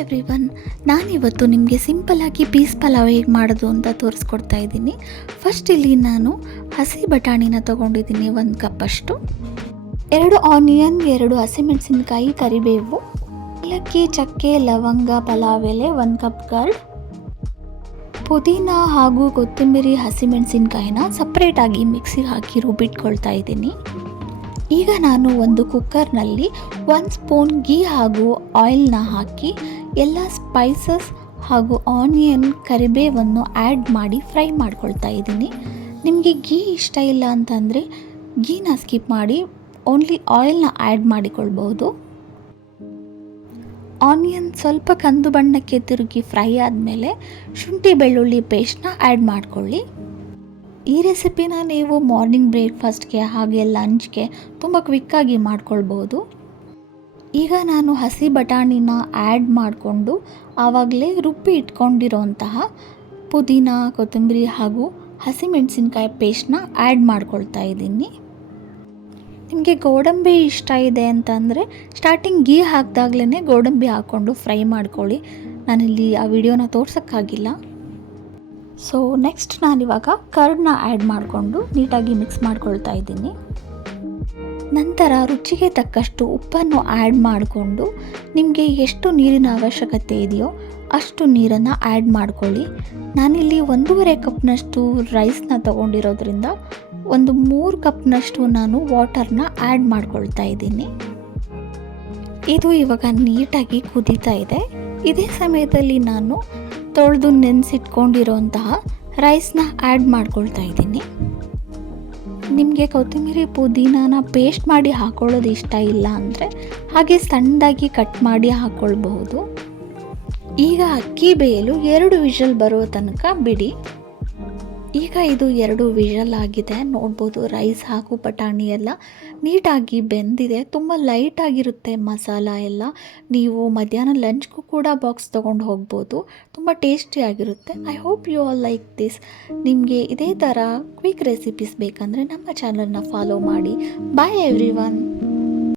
Everyone, ನಾನಿವತ್ತು ನಿಮಗೆ ಸಿಂಪಲ್ಲಾಗಿ ಪೀಸ್ ಪಲಾವ್ ಹೇಗೆ ಮಾಡೋದು ಅಂತ ತೋರಿಸ್ಕೊಡ್ತಾ ಇದ್ದೀನಿ. ಫಸ್ಟ್ ಇಲ್ಲಿ ನಾನು ಹಸಿ ಬಟಾಣಿನ ತೊಗೊಂಡಿದ್ದೀನಿ 1 ಕಪ್ಪಷ್ಟು, 2 ಆನಿಯನ್, 2 ಹಸಿಮೆಣಸಿನ್ಕಾಯಿ, ಕರಿಬೇವು, ಏಲಕ್ಕಿ, ಚಕ್ಕೆ, ಲವಂಗ, ಪಲಾವ್ ಎಲೆ, 1 ಕಪ್ ಕರ್ಡ್, ಪುದೀನ ಹಾಗೂ ಕೊತ್ತಂಬರಿ, ಹಸಿಮೆಣಸಿನ್ಕಾಯಿನ ಸಪ್ರೇಟಾಗಿ ಮಿಕ್ಸಿಗೆ ಹಾಕಿ ರುಬ್ಬಿಟ್ಕೊಳ್ತಾ ಇದ್ದೀನಿ. ಈಗ ನಾನು ಒಂದು ಕುಕ್ಕರ್ನಲ್ಲಿ 1 ಸ್ಪೂನ್ ಗೀ ಹಾಗೂ ಆಯಿಲ್ನ ಹಾಕಿ ಎಲ್ಲ ಸ್ಪೈಸಸ್ ಹಾಗೂ ಆನಿಯನ್, ಕರಿಬೇವನ್ನು ಆ್ಯಡ್ ಮಾಡಿ ಫ್ರೈ ಮಾಡ್ಕೊಳ್ತಾ ಇದ್ದೀನಿ. ನಿಮಗೆ ಗೀ ಇಷ್ಟ ಇಲ್ಲ ಅಂತಂದರೆ ಗೀನ ಸ್ಕಿಪ್ ಮಾಡಿ ಓನ್ಲಿ ಆಯಿಲ್ನ ಆ್ಯಡ್ ಮಾಡಿಕೊಳ್ಬಹುದು. ಆನಿಯನ್ ಸ್ವಲ್ಪ ಕಂದು ಬಣ್ಣಕ್ಕೆ ತಿರುಗಿ ಫ್ರೈ ಆದಮೇಲೆ ಶುಂಠಿ ಬೆಳ್ಳುಳ್ಳಿ ಪೇಸ್ಟ್ನ ಆ್ಯಡ್ ಮಾಡ್ಕೊಳ್ಳಿ. ಈ ರೆಸಿಪಿನ ನೀವು ಮಾರ್ನಿಂಗ್ ಬ್ರೇಕ್ಫಾಸ್ಟ್ಗೆ ಹಾಗೆ ಲಂಚ್ಗೆ ತುಂಬ ಕ್ವಿಕ್ಕಾಗಿ ಮಾಡ್ಕೊಳ್ಬೋದು. ಈಗ ನಾನು ಹಸಿ ಬಟಾಣಿನ ಆ್ಯಡ್ ಮಾಡಿಕೊಂಡು ಆವಾಗಲೇ ರುಬ್ಬಿ ಇಟ್ಕೊಂಡಿರೋಂತಹ ಪುದೀನ, ಕೊತ್ತಂಬರಿ ಹಾಗೂ ಹಸಿಮೆಣಸಿನ್ಕಾಯಿ ಪೇಸ್ಟ್ನ ಆ್ಯಡ್ ಮಾಡ್ಕೊಳ್ತಾ ಇದ್ದೀನಿ. ನಿಮಗೆ ಗೋಡಂಬಿ ಇಷ್ಟ ಇದೆ ಅಂತಂದರೆ ಸ್ಟಾರ್ಟಿಂಗ್ ಗೀ ಹಾಕಿದಾಗಲೇ ಗೋಡಂಬಿ ಹಾಕ್ಕೊಂಡು ಫ್ರೈ ಮಾಡ್ಕೊಳ್ಳಿ. ನಾನಿಲ್ಲಿ ಆ ವಿಡಿಯೋನ ತೋರ್ಸೋಕ್ಕಾಗಿಲ್ಲ. ಸೊ ನೆಕ್ಸ್ಟ್ ನಾನಿವಾಗ ಕರ್ಡ್ನ ಆ್ಯಡ್ ಮಾಡಿಕೊಂಡು ನೀಟಾಗಿ ಮಿಕ್ಸ್ ಮಾಡ್ಕೊಳ್ತಾ ಇದ್ದೀನಿ. ನಂತರ ರುಚಿಗೆ ತಕ್ಕಷ್ಟು ಉಪ್ಪನ್ನು ಆ್ಯಡ್ ಮಾಡಿಕೊಂಡು ನಿಮಗೆ ಎಷ್ಟು ನೀರಿನ ಅವಶ್ಯಕತೆ ಇದೆಯೋ ಅಷ್ಟು ನೀರನ್ನು ಆ್ಯಡ್ ಮಾಡ್ಕೊಳ್ಳಿ. ನಾನಿಲ್ಲಿ 1.5 ಕಪ್ನಷ್ಟು ರೈಸ್ನ ತೊಗೊಂಡಿರೋದ್ರಿಂದ 3 ಕಪ್ನಷ್ಟು ನಾನು ವಾಟರ್ನ ಆ್ಯಡ್ ಮಾಡ್ಕೊಳ್ತಾ ಇದ್ದೀನಿ. ಇದು ಇವಾಗ ನೀಟಾಗಿ ಕುದೀತಾ ಇದೆ. ಇದೇ ಸಮಯದಲ್ಲಿ ನಾನು ತೊಳೆದು ನೆನೆಸಿಟ್ಕೊಂಡಿರೋಂತಹ ರೈಸ್ನ ಆ್ಯಡ್ ಮಾಡ್ಕೊಳ್ತಾ ಇದ್ದೀನಿ. ನಿಮಗೆ ಕೊತ್ತಂಬರಿ, ಪುದೀನಾನ ಪೇಸ್ಟ್ ಮಾಡಿ ಹಾಕೊಳ್ಳೋದು ಇಷ್ಟ ಇಲ್ಲ ಅಂದರೆ ಹಾಗೆ ಸಣ್ಣದಾಗಿ ಕಟ್ ಮಾಡಿ ಹಾಕ್ಕೊಳ್ಬಹುದು. ಈಗ ಅಕ್ಕಿ ಬೇಯಲು 2 ವಿಷಲ್ ಬರೋ ತನಕ ಬಿಡಿ. ಈಗ ಇದು 2 ವಿಷಲ್ ಆಗಿದೆ, ನೋಡ್ಬೋದು. ರೈಸ್ ಹಾಗೂ ಬಟಾಣಿ ಎಲ್ಲ ನೀಟಾಗಿ ಬೆಂದಿದೆ. ತುಂಬ ಲೈಟಾಗಿರುತ್ತೆ ಮಸಾಲ ಎಲ್ಲ. ನೀವು ಮಧ್ಯಾಹ್ನ ಲಂಚ್ಗೂ ಕೂಡ ಬಾಕ್ಸ್ ತೊಗೊಂಡು ಹೋಗ್ಬೋದು. ತುಂಬ ಟೇಸ್ಟಿಯಾಗಿರುತ್ತೆ. I hope you all like this. ನಿಮಗೆ ಇದೇ ಥರ ಕ್ವಿಕ್ ರೆಸಿಪೀಸ್ ಬೇಕಂದರೆ ನಮ್ಮ ಚಾನಲ್ನ ಫಾಲೋ ಮಾಡಿ. ಬಾಯ್ ಎವ್ರಿವನ್.